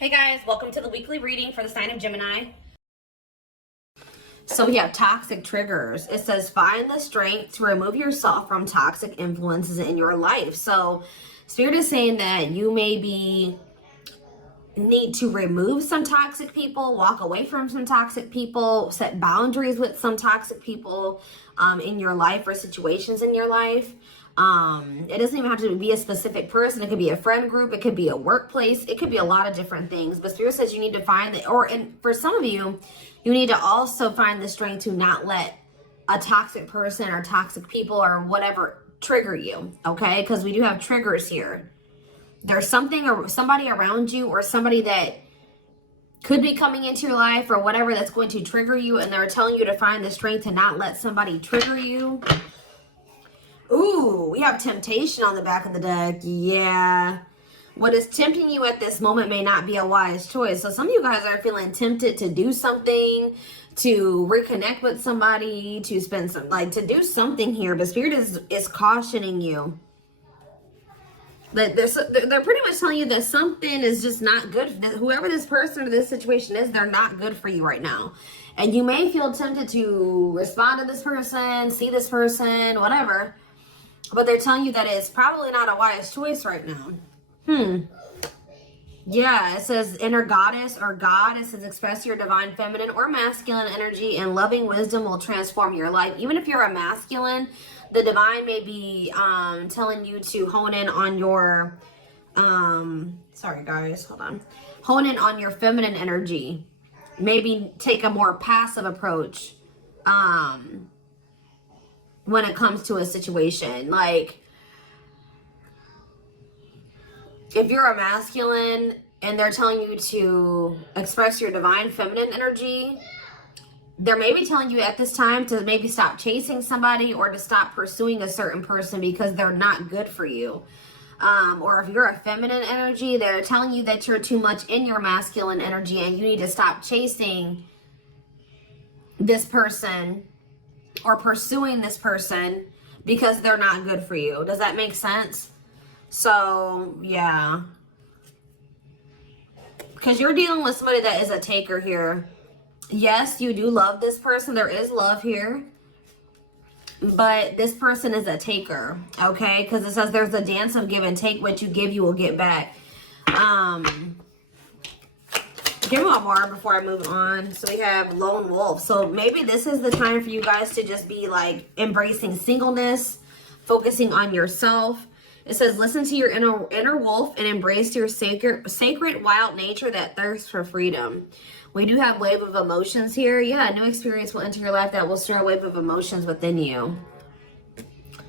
Hey guys, welcome to the weekly reading for the sign of Gemini. So we have toxic triggers. It says find the strength to remove yourself from toxic influences in your life. So Spirit is saying that you maybe need to remove some toxic people, walk away from some toxic people, set boundaries with some toxic people in your life or situations in your life. It doesn't even have to be a specific person. It could be a friend group. It could be a workplace. It could be a lot of different things. But Spirit says you need to find the, and for some of you, you need to also find the strength to not let a toxic person or toxic people or whatever trigger you. Okay. Because we do have triggers here. There's something or somebody around you or somebody that could be coming into your life or whatever that's going to trigger you. And they're telling you to find the strength to not let somebody trigger you. Ooh, we have temptation on the back of the deck. Yeah. What is tempting you at this moment may not be a wise choice. So some of you guys are feeling tempted to do something, to reconnect with somebody, to spend some, to do something here. But Spirit is cautioning you. That they're pretty much telling you that something is just not good. That whoever this person or this situation is, they're not good for you right now. And you may feel tempted to respond to this person, see this person, whatever. But they're telling you that it's probably not a wise choice right now. Yeah, it says inner goddess or God. It says express your divine feminine or masculine energy and loving wisdom will transform your life. Even if you're a masculine, the divine may be telling you to hone in on your, sorry guys, hold on. Hone in on your feminine energy. Maybe take a more passive approach. When it comes to a situation, like if you're a masculine and they're telling you to express your divine feminine energy, they're maybe telling you at this time to maybe stop chasing somebody or to stop pursuing a certain person because they're not good for you. Or if you're a feminine energy, they're telling you that you're too much in your masculine energy and you need to stop chasing this person or pursuing this person because they're not good for you. Does that make sense? So, yeah. Because you're dealing with somebody that is a taker here. Yes, you do love this person. There is love here. But this person is a taker, okay? Because it says there's a dance of give and take. What you give, you will get back. Give one more before I move on. So we have lone wolf. So maybe this is the time for you guys to just be like embracing singleness, focusing on yourself. It says listen to your inner wolf and embrace your sacred wild nature that thirsts for freedom. We do have wave of emotions here. Yeah, a new experience will enter your life that will stir a wave of emotions within you.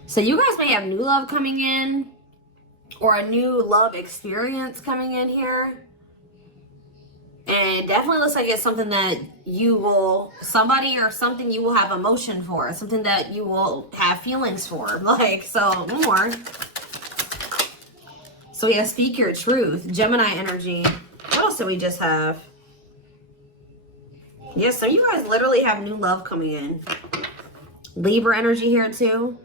So you guys may have new love coming in or a new love experience coming in here. And it definitely looks like it's something that you will, somebody or something you will have emotion for. Something that you will have feelings for. Like, so, more. So we have speak your truth. Gemini energy. What else do we just have? Yes, so you guys literally have new love coming in. Libra energy here too.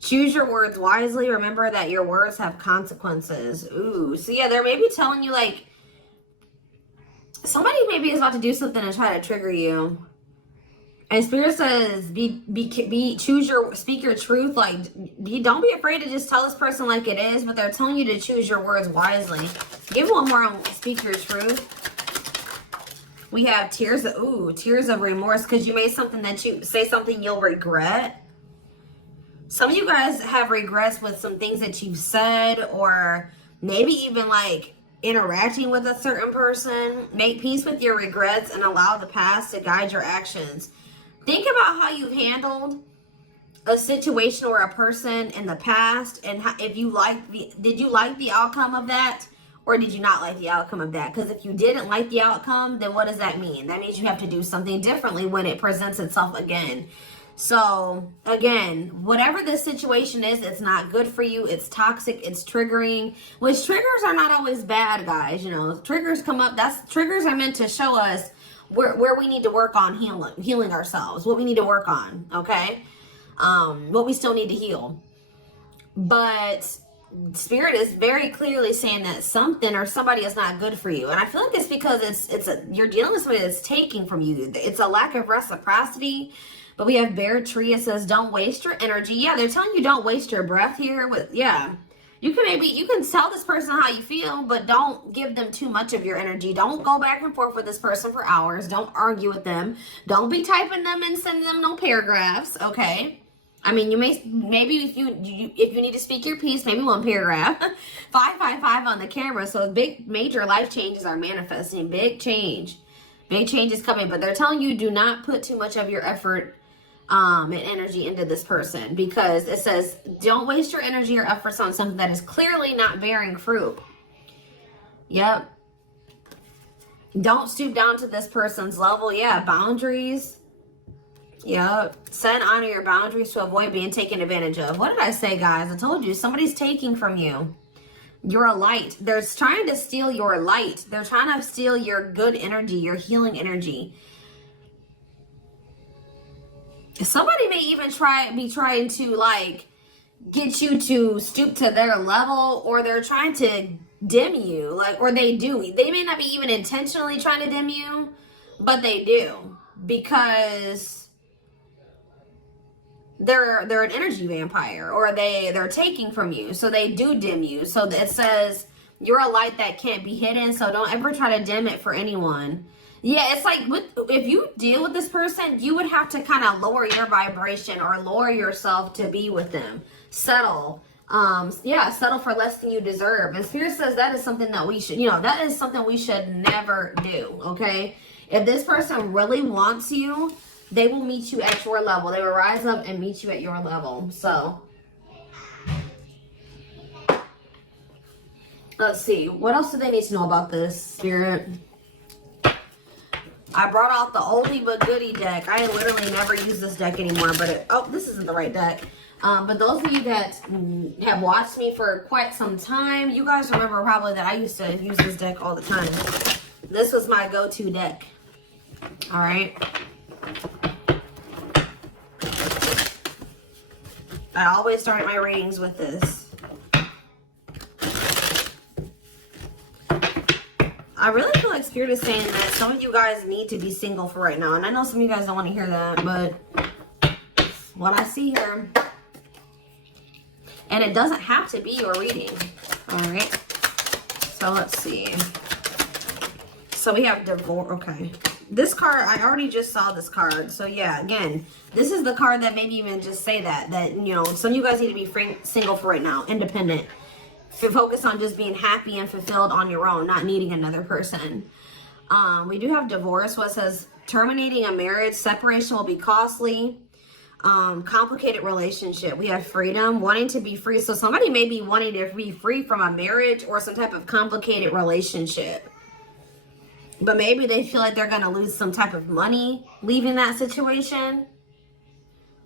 Choose your words wisely. Remember that your words have consequences. Ooh, so yeah, they're maybe telling you like, somebody maybe is about to do something and try to trigger you. And Spirit says, speak your truth. Like, don't be afraid to just tell this person like it is, but they're telling you to choose your words wisely. Give one more on speak your truth. We have tears of remorse because you made something that you say something you'll regret. Some of you guys have regrets with some things that you've said or maybe even like interacting with a certain person. Make peace with your regrets and allow the past to guide your actions. Think about how you've handled a situation or a person in the past and how, if you did you like the outcome of that or did you not like the outcome of that? Because if you didn't like the outcome, then what does that mean? That means you have to do something differently when it presents itself again. So again, whatever this situation is, it's not good for you. It's toxic. It's triggering, which triggers are not always bad, guys. You know, triggers come up. Triggers are meant to show us where we need to work on healing ourselves, what we need to work on. Okay. What we still need to heal. But Spirit is very clearly saying that something or somebody is not good for you. And I feel like it's because you're dealing with somebody that's taking from you. It's a lack of reciprocity. But we have Bear Tree. It says, don't waste your energy. Yeah, they're telling you don't waste your breath here. Yeah. You can tell this person how you feel, but don't give them too much of your energy. Don't go back and forth with this person for hours. Don't argue with them. Don't be typing them and sending them no paragraphs, okay? I mean, maybe if you need to speak your piece, maybe one paragraph. 555 on the camera. So major life changes are manifesting. Big change is coming. But they're telling you do not put too much of your effort and energy into this person, because it says don't waste your energy or efforts on something that is clearly not bearing fruit. Yep. Don't stoop down to this person's level. Yeah, boundaries. Yep. Set and honor your boundaries to avoid being taken advantage of. What did I say, guys? I told you, somebody's taking from you. You're a light. They're trying to steal your light. They're trying to steal your good energy, your healing energy. Somebody may even be trying to like get you to stoop to their level, or they're trying to dim you, or they do. They may not be even intentionally trying to dim you, but they do, because they're an energy vampire, or they're taking from you, so they do dim you. So it says you're a light that can't be hidden, so don't ever try to dim it for anyone. Yeah, it's like if you deal with this person, you would have to kind of lower your vibration or lower yourself to be with them. Settle. Settle for less than you deserve. And Spirit says that is something that we should, that is something we should never do, okay? If this person really wants you, they will meet you at your level. They will rise up and meet you at your level. So, let's see. What else do they need to know about this, Spirit? I brought out the oldie but goodie deck. I literally never use this deck anymore, but this isn't the right deck. But those of you that have watched me for quite some time, you guys remember probably that I used to use this deck all the time. This was my go-to deck. All right. I always start my readings with this. I really feel like Spirit is saying that some of you guys need to be single for right now. And I know some of you guys don't want to hear that, but what I see here. And it doesn't have to be your reading. All right. So let's see. So we have divorce. Okay. This card, I already just saw this card. So yeah, again, this is the card that maybe even just say that some of you guys need to be single for right now, independent. Focus on just being happy and fulfilled on your own, not needing another person. We do have divorce. What says terminating a marriage, separation will be costly. Complicated relationship. We have freedom, wanting to be free. So somebody may be wanting to be free from a marriage or some type of complicated relationship. But maybe they feel like they're going to lose some type of money leaving that situation.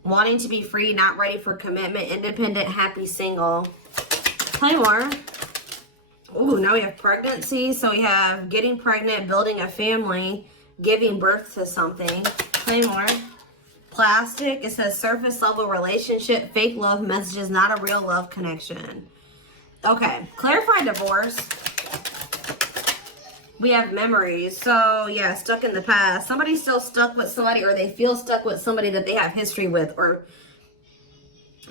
Wanting to be free, not ready for commitment, independent, happy, single. Play more. Ooh, now we have pregnancy. So we have getting pregnant, building a family, giving birth to something. Play more. Plastic. It says surface level relationship, fake love messages, not a real love connection. Okay. Clarify divorce. We have memories. So yeah, stuck in the past. Somebody's still stuck with somebody, or they feel stuck with somebody that they have history with, or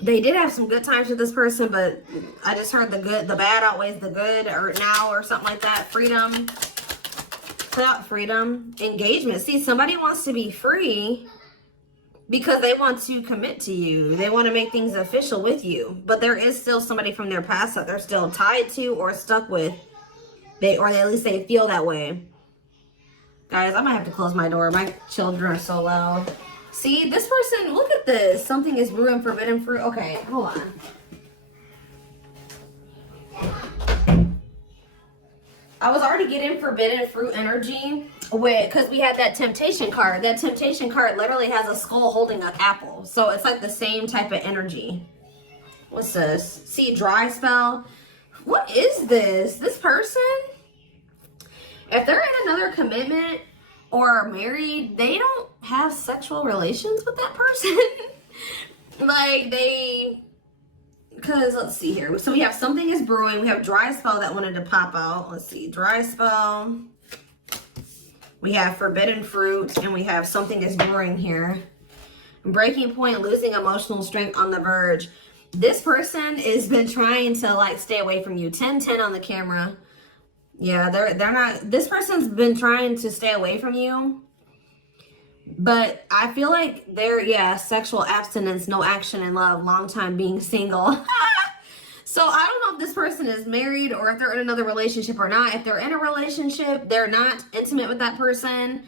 they did have some good times with this person, but I just heard the bad outweighs the good, or now, or something like that. Freedom. Freedom. Engagement. See, somebody wants to be free because they want to commit to you. They want to make things official with you. But there is still somebody from their past that they're still tied to or stuck with. Or at least they feel that way. Guys, I might have to close my door. My children are so loud. See, this person, look at this. Something is brewing forbidden fruit. Okay, hold on. I was already getting forbidden fruit energy because we had that temptation card. That temptation card literally has a skull holding an apple. So it's like the same type of energy. What's this? See, dry spell. What is this? This person, if they're in another commitment or married, they don't have sexual relations with that person. Like, they because let's see here. So we have something is brewing. We have dry spell that wanted to pop out. Let's see, dry spell. We have forbidden fruit, and we have something is brewing here. Breaking point, losing emotional strength, on the verge. This person has been trying to like stay away from you. 10-10 on the camera. Yeah, they're not. This person's been trying to stay away from you. But I feel like they're, sexual abstinence, no action in love, long time being single. So I don't know if this person is married or if they're in another relationship or not. If they're in a relationship, they're not intimate with that person.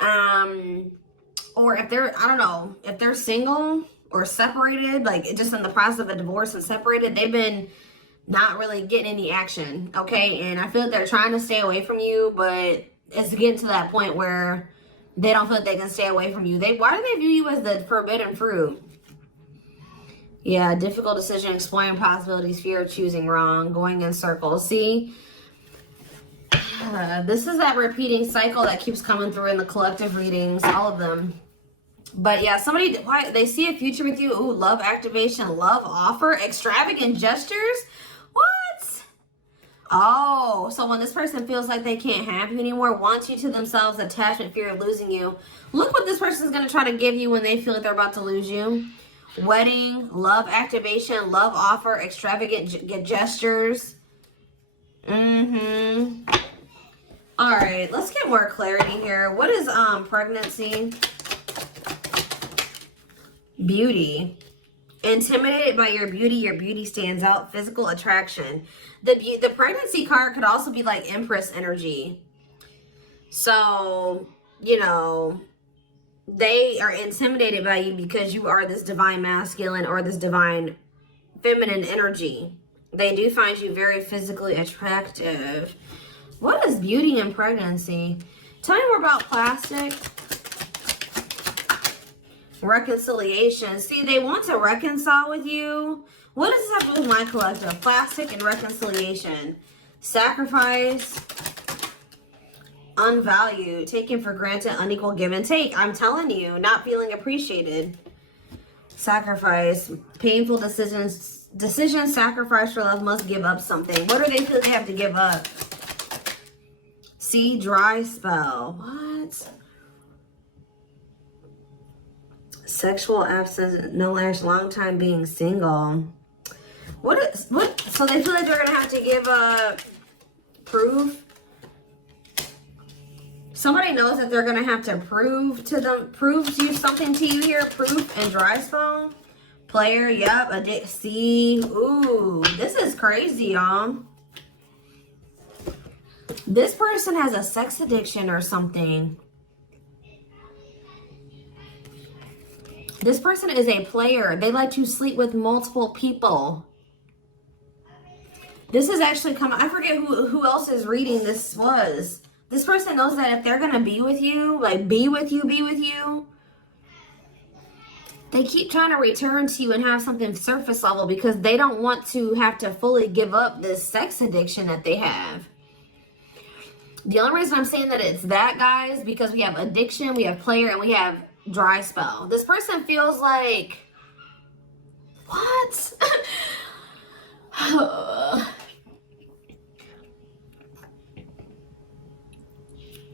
Or if they're, I don't know, if they're single or separated, like just in the process of a divorce and separated, they've been not really getting any action, okay? And I feel like they're trying to stay away from you, but it's getting to that point where they don't feel like they can stay away from you. Why do they view you as the forbidden fruit? Yeah, difficult decision, exploring possibilities, fear of choosing wrong, going in circles. See, this is that repeating cycle that keeps coming through in the collective readings, all of them. But yeah, they see a future with you. Ooh, love activation, love offer, extravagant gestures. What? Oh, so when this person feels like they can't have you anymore, wants you to themselves, attachment, fear of losing you. Look what this person's going to try to give you when they feel like they're about to lose you. Wedding, love activation, love offer, extravagant gestures. All right, let's get more clarity here. What is pregnancy? Beauty. Intimidated by your beauty stands out. Physical attraction. The pregnancy card could also be like Empress energy. So, you know, they are intimidated by you because you are this divine masculine or this divine feminine energy. They do find you very physically attractive. What is beauty and pregnancy? Tell me more about plastic. Reconciliation. See, they want to reconcile with you. What does this have to do with my collective? Plastic and reconciliation. Sacrifice. Unvalued. Taken for granted. Unequal give and take. I'm telling you, not feeling appreciated. Sacrifice. Painful decisions. Sacrifice for love. Must give up something. What do they feel they have to give up? See, dry spell. What? Sexual absence, no action, long time being single. What? So they feel like they're gonna have to give proof. Somebody knows that they're gonna have to prove you something to you here. Proof and dry spell. Player, yep. See, ooh, this is crazy, y'all. This person has a sex addiction or something. This person is a player. They like to sleep with multiple people. This is actually coming. I forget who else is reading this was. This person knows that if they're going to be with you, like be with you, they keep trying to return to you and have something surface level because they don't want to have to fully give up this sex addiction that they have. The only reason I'm saying that it's that, guys, because we have addiction, we have player, and we have dry spell. This person feels like, what?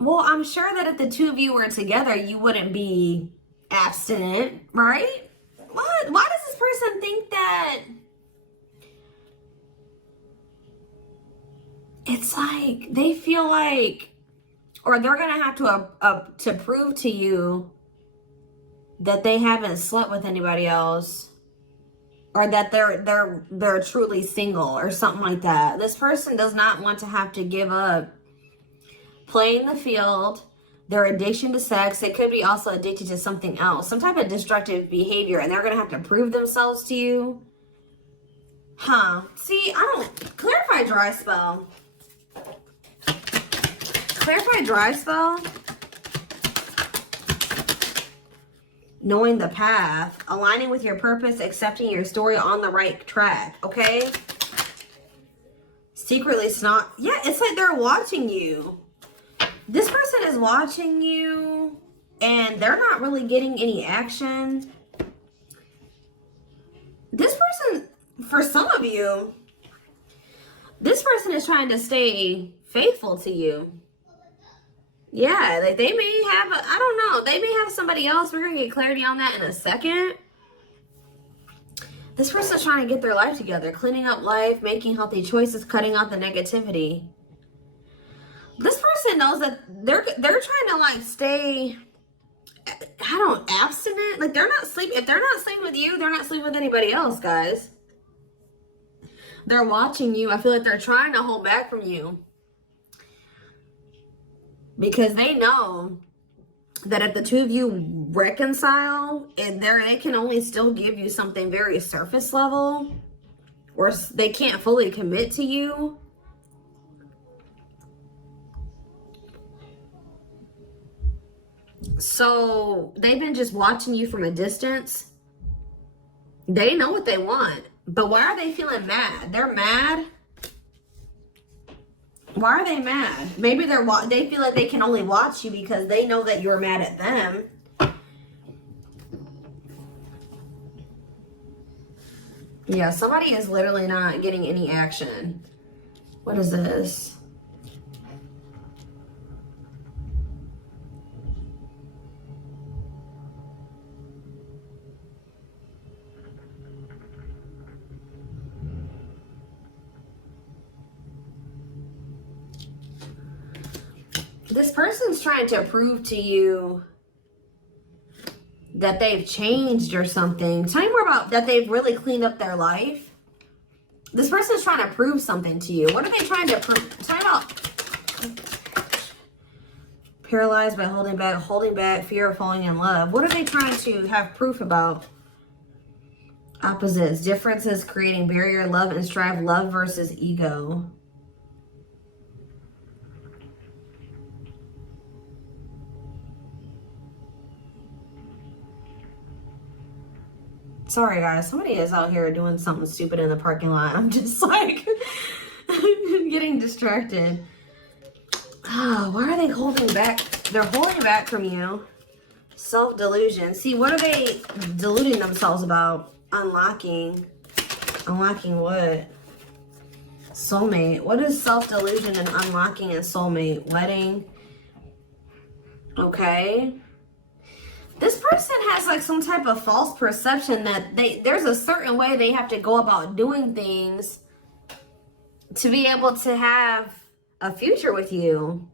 Well, I'm sure that if the two of you were together, you wouldn't be abstinent, right? What? Why does this person think that? It's like they feel like, or they're gonna have to prove to you that they haven't slept with anybody else, or that they're truly single or something like that. This person does not want to have to give up playing the field, their addiction to sex. They could be also addicted to something else, some type of destructive behavior, and they're gonna have to prove themselves to you. See, I don't clarify dry spell. Clarify dry spell. Knowing the path, aligning with your purpose, accepting your story, on the right track, okay? Secretly snot. Yeah, it's like they're watching you. This person is watching you and they're not really getting any action. This person, for some of you, this person is trying to stay faithful to you. Yeah, like they may have, I don't know, they may have somebody else. We're going to get clarity on that in a second. This person's trying to get their life together, cleaning up life, making healthy choices, cutting out the negativity. This person knows that they're trying to like stay, abstinent. Like they're not sleeping. If they're not sleeping with you, they're not sleeping with anybody else, guys. They're watching you. I feel like they're trying to hold back from you. Because they know that if the two of you reconcile, and they can only still give you something very surface level, or they can't fully commit to you. So they've been just watching you from a distance. They know what they want, but why are they feeling mad? They're mad. Why are they mad? Maybe they feel like they can only watch you because they know that you're mad at them. Yeah, somebody is literally not getting any action. What is this? This person's trying to prove to you that they've changed or something. Tell me more about that. They've really cleaned up their life. This person's trying to prove something to you. What are they trying to prove? Tell me about paralyzed by holding back, fear of falling in love. What are they trying to have proof about? Opposites, differences, creating barrier, love and strive, love versus ego. Sorry, guys. Somebody is out here doing something stupid in the parking lot. I'm just like getting distracted. Oh, why are they holding back? They're holding back from you. Self-delusion. See, what are they deluding themselves about? Unlocking. Unlocking what? Soulmate. What is self-delusion and unlocking and soulmate? Wedding. Okay. This person has like some type of false perception that there's a certain way they have to go about doing things to be able to have a future with you.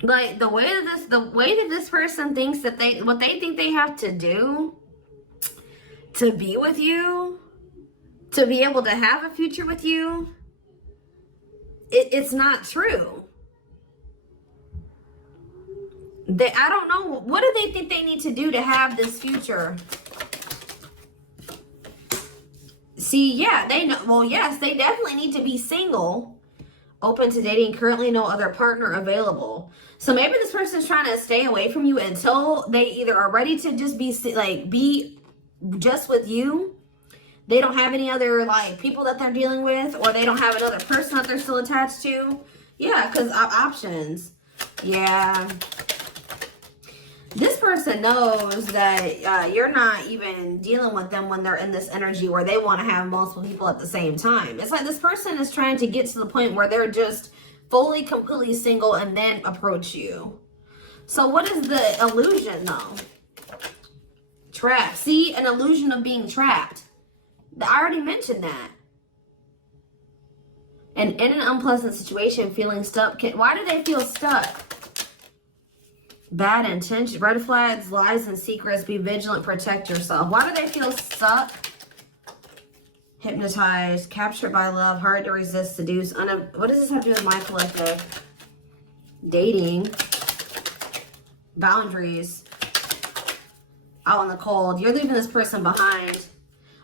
Like the way that this person thinks that what they think they have to do to be with you, to be able to have a future with you, it's not true. I don't know. What do they think they need to do to have this future? See, yeah, they know. Well, yes, they definitely need to be single, open to dating, currently no other partner available. So maybe this person's trying to stay away from you until they either are ready to just be just with you. They don't have any other like people that they're dealing with, or they don't have another person that they're still attached to. Yeah, because options. Yeah. This person knows that you're not even dealing with them when they're in this energy where they want to have multiple people at the same time. It's like this person is trying to get to the point where they're just fully, completely single and then approach you. So what is the illusion though? Trapped. See, an illusion of being trapped. I already mentioned that. And in an unpleasant situation, feeling stuck. Why do they feel stuck? Bad intention, red flags, lies and secrets, be vigilant, protect yourself. Why do they feel stuck? Hypnotized, captured by love, hard to resist, seduce. What does this have to do with my collective? Dating. Boundaries. Out in the cold. You're leaving this person behind.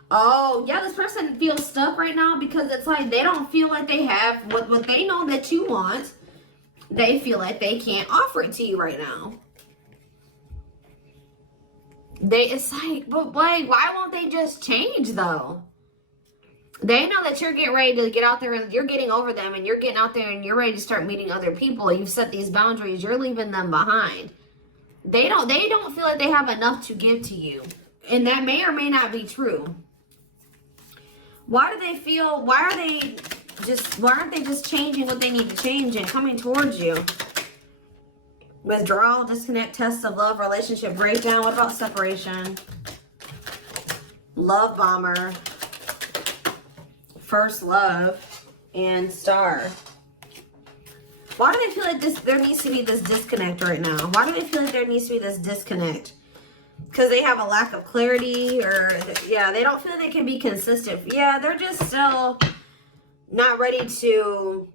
Oh, yeah, this person feels stuck right now because it's like they don't feel like they have what they know that you want. They feel like they can't offer it to you right now. It's like, but like, why won't they just change though? They know that you're getting ready to get out there and you're getting over them and you're getting out there and you're ready to start meeting other people. You've set these boundaries. You're leaving them behind. They don't feel like they have enough to give to you. And that may or may not be true. Why do they feel, why aren't they just changing what they need to change and coming towards you? Withdrawal, disconnect, test of love, relationship breakdown. What about separation? Love bomber, first love, and star. Why do they feel like there needs to be this disconnect right now? Why do they feel like there needs to be this disconnect? Because they have a lack of clarity, or yeah, they don't feel they can be consistent. Yeah, they're just still not ready to,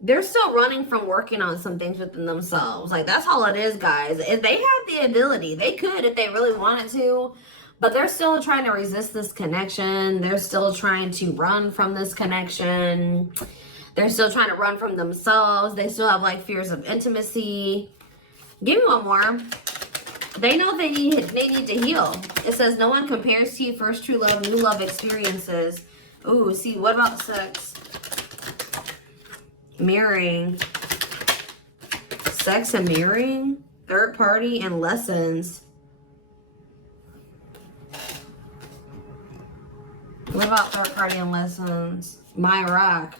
they're still running from working on some things within themselves. Like, that's all it is, guys. If they have the ability, they could if they really wanted to, but they're still trying to resist this connection. They're still trying to run from this connection. They're still trying to run from themselves. They still have like fears of intimacy. Give me one more. They know they need to heal. It says no one compares to you, first true love, new love experiences. Ooh, see, what about sex? Mirroring. Sex and mirroring. Third party and lessons. What about third party and lessons? My rock.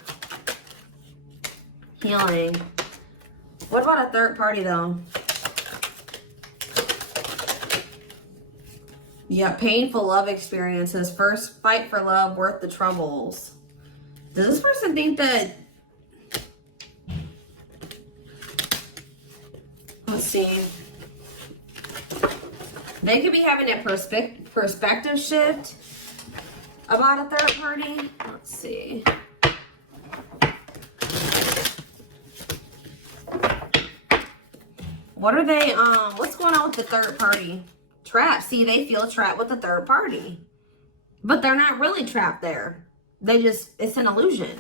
Healing. What about a third party though? Yeah, painful love experiences. First fight for love, worth the troubles. Does this person think that... Let's see. They could be having a perspective shift about a third party. Let's see. What are they, what's going on with the third party? Trapped. See, they feel trapped with the third party. But they're not really trapped there. They just, it's an illusion.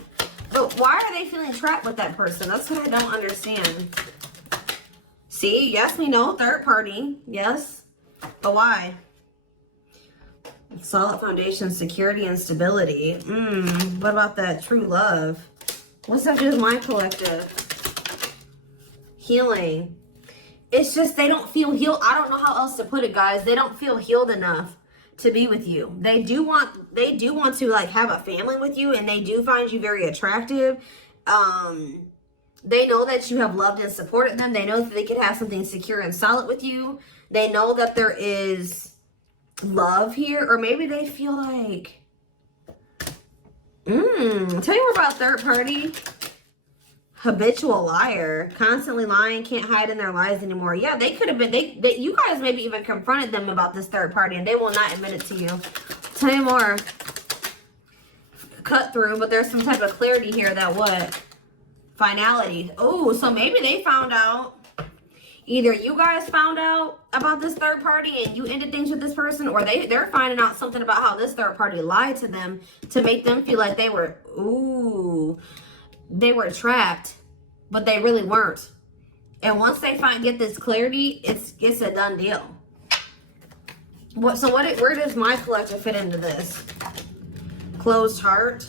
But why are they feeling trapped with that person? That's what I don't understand. See, yes, we know, third party. Yes. But why? Solid foundation, security, and stability. What about that true love? What's up with my collective? Healing. It's just they don't feel healed. I don't know how else to put it, guys. They don't feel healed enough to be with you. They do want to like have a family with you, and they do find you very attractive. They know that you have loved and supported them. They know that they could have something secure and solid with you. They know that there is love here, or maybe they feel like tell you more about third party. Habitual liar, constantly lying, can't hide in their lies anymore. Yeah, they could have been, you guys maybe even confronted them about this third party, and they will not admit it to you. Tell you more. Cut through, but there's some type of clarity here that what? Finality. Oh, so maybe they found out. Either you guys found out about this third party and you ended things with this person, or they're finding out something about how this third party lied to them to make them feel like they were, they were trapped, but they really weren't. And once they get this clarity, it's a done deal. Where does my collective fit into this? Closed heart.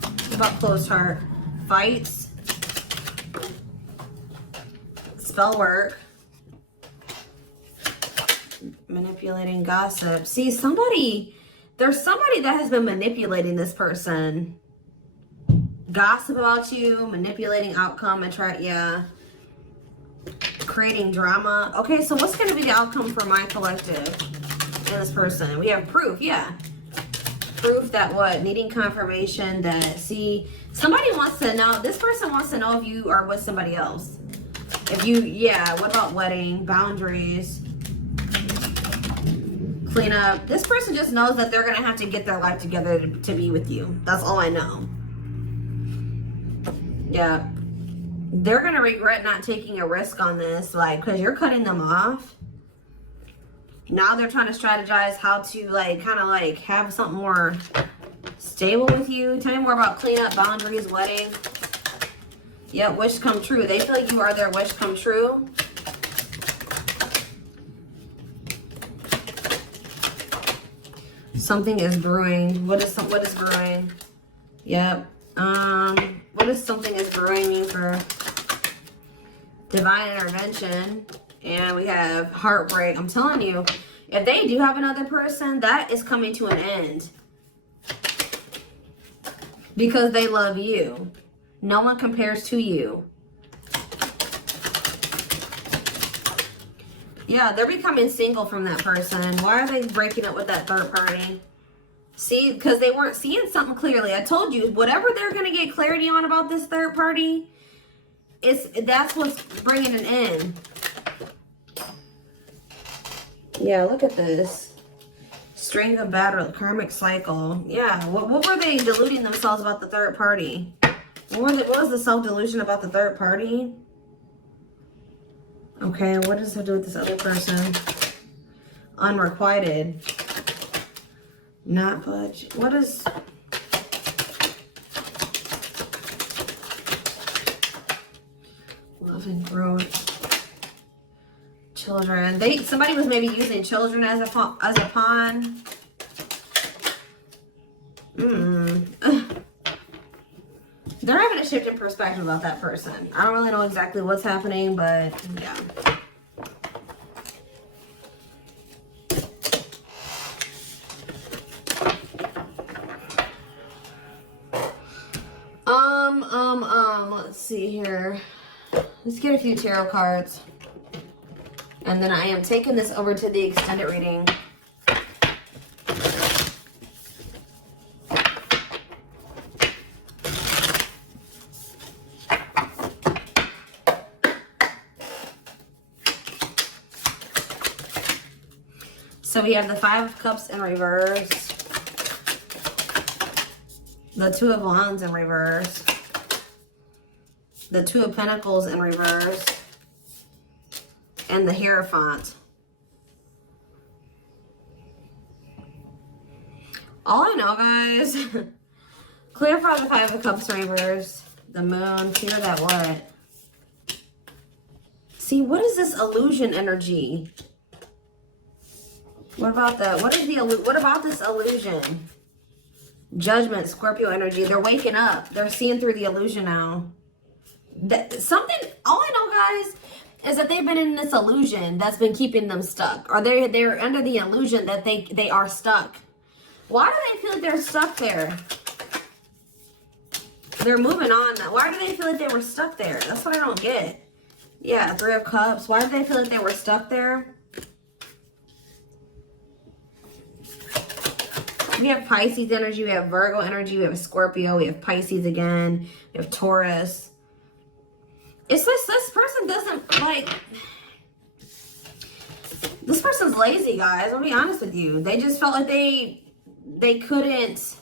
What about closed heart? Fights. Spell work. Manipulating, gossip. See, there's somebody that has been manipulating this person. Gossip about you, manipulating outcome, creating drama. Okay, so what's going to be the outcome for my collective and this person? We have proof, proof that what? Needing confirmation that, see, somebody wants to know, this person wants to know if you are with somebody else. If you, what about wedding, boundaries, clean up. This person just knows that they're going to have to get their life together to be with you. That's all I know. Yeah, they're going to regret not taking a risk on this, like, because you're cutting them off. Now they're trying to strategize how to, like, kind of, like, have something more stable with you. Tell me more about cleanup, boundaries, wedding. Yeah, wish come true. They feel you are their wish come true. Something is brewing. What is brewing? Yep. What does something is brewing mean for divine intervention And we have heartbreak. I'm telling you, if they do have another person, that is coming to an end. Because they love you. No one compares to you. Yeah, they're becoming single from that person. Why are they breaking up with that third party? See, because they weren't seeing something clearly. I told you, whatever they're going to get clarity on about this third party, that's what's bringing an end. Yeah, look at this. String of battle, karmic cycle. Yeah, what were they deluding themselves about the third party? What was the self-delusion about the third party? Okay, what does it have to do with this other person? Unrequited. Not budge. What is... Love and growth. Children. Somebody was maybe using children as a pawn. They're having a shift in perspective about that person. I don't really know exactly what's happening, but yeah. Let's see here. Let's get a few tarot cards. And then I am taking this over to the extended reading. So we have the Five of Cups in reverse, the Two of Wands in reverse, the Two of Pentacles in reverse, and the Hierophant. All I know, guys, clarify the Five of Cups in reverse, the Moon, clear that what? See, what is this illusion energy? What about that? What about this illusion? Judgment, Scorpio energy. They're waking up. They're seeing through the illusion now. All I know, guys, is that they've been in this illusion that's been keeping them stuck. Or they're under the illusion that they are stuck. Why do they feel like they're stuck there? They're moving on now. Why do they feel like they were stuck there? That's what I don't get. Yeah, Three of Cups. Why do they feel like they were stuck there? We have Pisces energy, we have Virgo energy, we have Scorpio, we have Pisces again, we have Taurus. It's just this person doesn't like... This person's lazy, guys. I'll be honest with you. They just felt like they couldn't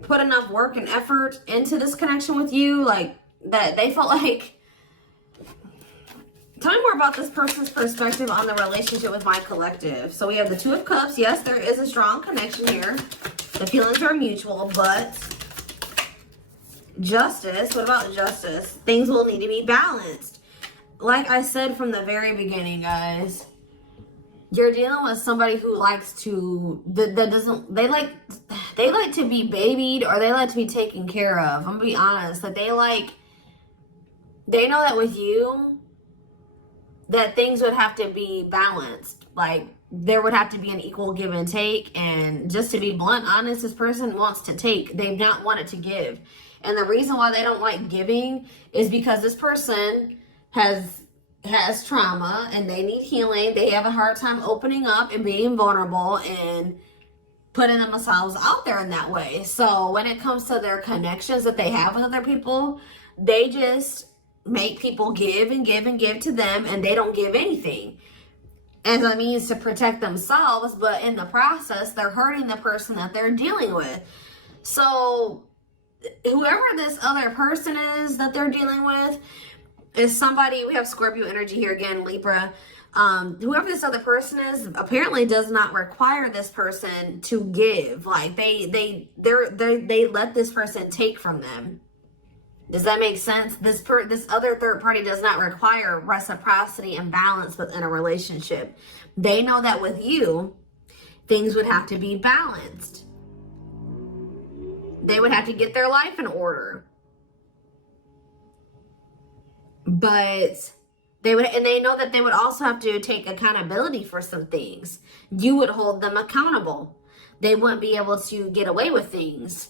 put enough work and effort into this connection with you. Like, that they felt like... Tell me more about this person's perspective on the relationship with my collective. So we have the Two of Cups. Yes, there is a strong connection here. The feelings are mutual, but Justice. What about Justice? Things will need to be balanced. Like I said from the very beginning, guys, you're dealing with somebody who likes to they like to be babied, or they like to be taken care of. I'm gonna be honest, that they know that with you, that things would have to be balanced. Like, there would have to be an equal give and take. And just to be blunt, honest, this person wants to take. They've not wanted to give. And the reason why they don't like giving is because this person has trauma and they need healing. They have a hard time opening up and being vulnerable and putting themselves out there in that way. So when it comes to their connections that they have with other people, they just make people give and give and give to them, and they don't give anything as a means to protect themselves, but in the process they're hurting the person that they're dealing with. So whoever this other person is that they're dealing with is somebody, we have Scorpio energy here again, Libra. Whoever this other person is apparently does not require this person to give. Like, they let this person take from them. Does that make sense? This other third party does not require reciprocity and balance within a relationship. They know that with you, things would have to be balanced. They would have to get their life in order. But they would, and they know that they would also have to take accountability for some things. You would hold them accountable. They wouldn't be able to get away with things.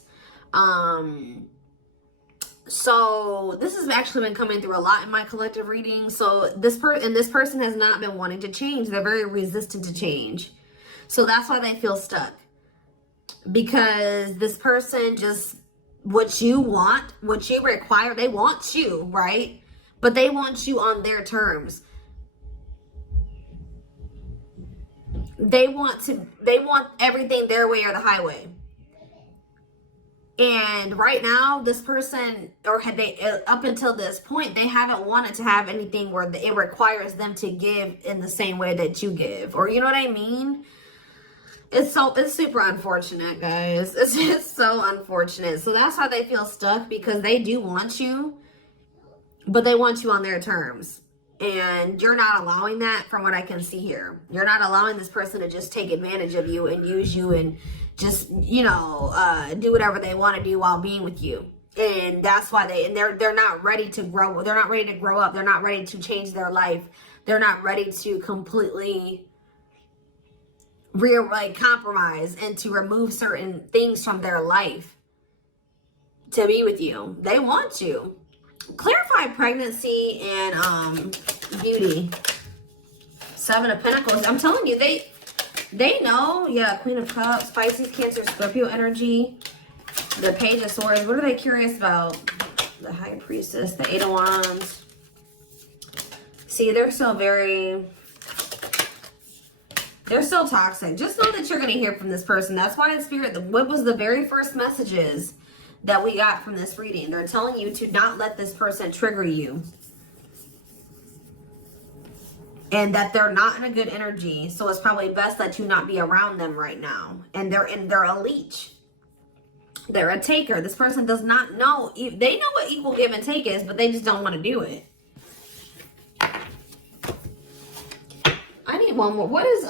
So this has actually been coming through a lot in my collective reading. So this person has not been wanting to change. They're very resistant to change. So that's why they feel stuck. Because this person just, what you want, what you require, they want you, right? But they want you on their terms. They want everything their way or the highway. And right now, this person, or had they, up until this point, they haven't wanted to have anything where it requires them to give in the same way that you give. Or you know what I mean? It's super unfortunate, guys. It's just so unfortunate. So that's why they feel stuck, because they do want you, but they want you on their terms. And you're not allowing that, from what I can see here. You're not allowing this person to just take advantage of you and use you and just, you know, do whatever they want to do while being with you. And that's why they're not ready to grow. They're not ready to grow up. They're not ready to change their life. They're not ready to completely compromise and to remove certain things from their life to be with you. They want you. Clarify pregnancy and beauty. 7 of Pentacles. I'm telling you, they know. Yeah, Queen of Cups, Pisces, Cancer, Scorpio energy. The Page of Swords. What are they curious about? The High Priestess, the 8 of Wands. See, they're still toxic. Just know that you're going to hear from this person. That's why in Spirit, what was the very first messages that we got from this reading? They're telling you to not let this person trigger you. And that they're not in a good energy. So it's probably best that you not be around them right now. And they're a leech. They're a taker. This person does not know. They know what equal give and take is, but they just don't want to do it. I need one more. What is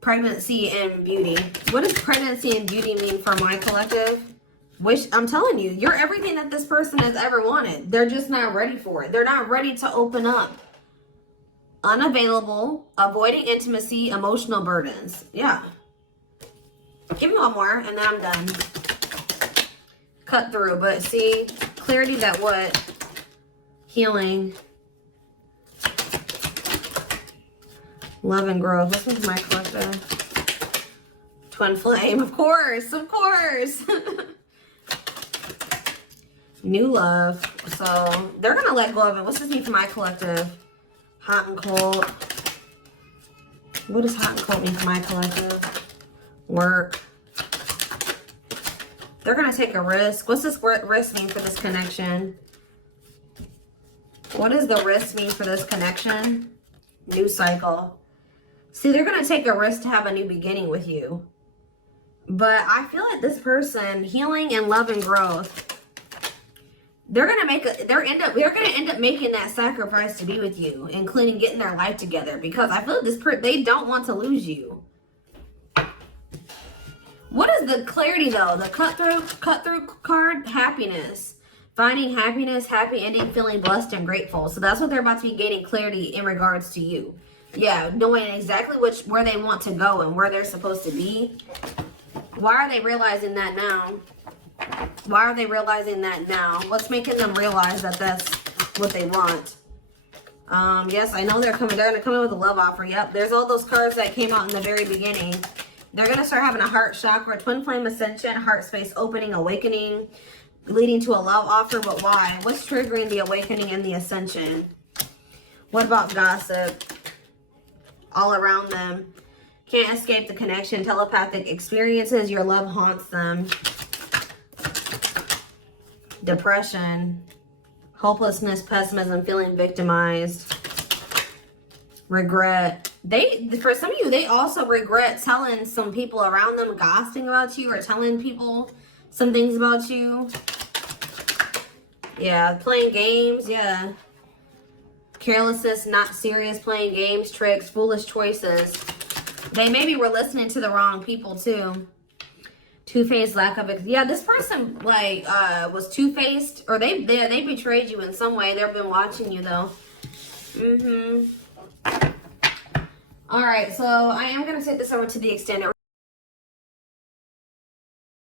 pregnancy and beauty? What does pregnancy and beauty mean for my collective? I'm telling you, you're everything that this person has ever wanted. They're just not ready for it. They're not ready to open up. Unavailable, avoiding intimacy, emotional burdens. Yeah. Give me one more and then I'm done. Cut through, but see, clarity that what? Healing. Love and growth. This one's my collective. Twin flame, of course, of course. New love. So they're gonna let go of it. What's this mean for my collective? Hot and cold. What does hot and cold mean for my collective? Work. They're gonna take a risk. What's this risk mean for this connection? What does the risk mean for this connection? New cycle. See, they're going to take a risk to have a new beginning with you. But I feel like this person, healing and love and growth, they're going to end up making that sacrifice to be with you, including getting their life together, because I feel like they don't want to lose you. What is the clarity though? The cut through card, happiness. Finding happiness, happy ending, feeling blessed and grateful. So that's what they're about to be gaining clarity in regards to you. Yeah, knowing exactly where they want to go and where they're supposed to be. Why are they realizing that now? Why are they realizing that now? What's making them realize that that's what they want? Yes, I know they're coming. They're going to come in with a love offer. Yep, there's all those cards that came out in the very beginning. They're going to start having a heart chakra, twin flame ascension, heart space opening, awakening, leading to a love offer. But why? What's triggering the awakening and the ascension? What about gossip? All around them. Can't escape the connection. Telepathic experiences. Your love haunts them. Depression. Hopelessness, pessimism, feeling victimized. Regret. For some of you, they also regret telling some people around them, gossiping about you, or telling people some things about you. Yeah, playing games. Yeah. Carelessness, not serious, playing games, tricks, foolish choices. They maybe were listening to the wrong people too. Two-faced, lack of yeah. This person like was two-faced, or they betrayed you in some way. They've been watching you though. All right, so I am gonna take this over to the extended.